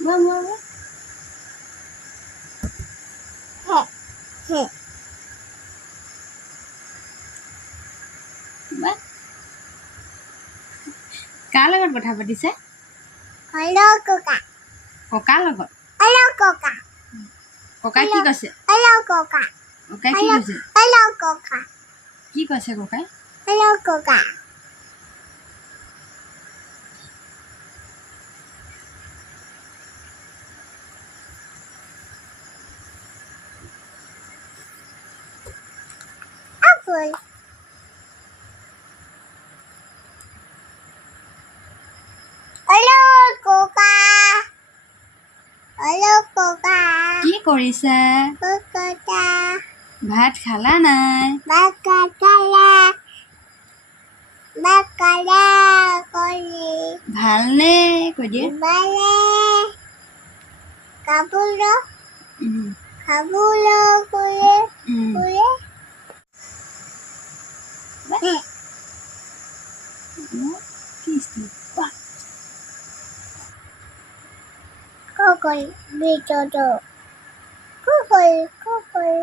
Mama. কাৰ লগত কথা পাতিছে? হেল্ল' ককা। ককাৰ লগত? হেল্ল' ককা। ককাই কি কৈছে? হেল্ল' ককা। ককাই কি কৈছে? হেল্ল' ককা। কি কৈছে ককাই? হেল্ল' ককা। Apple. Hello, Coca. Hello, Coca. কি কৰিছে? Coca. ভাত খালা নাই? Bacala. Bacala. Koli. ভালনে কৈ দিয়ে? Bale. Kabulo. Kabulo. Kule. Kule. Kokol, bicodo. Kokol, kokol.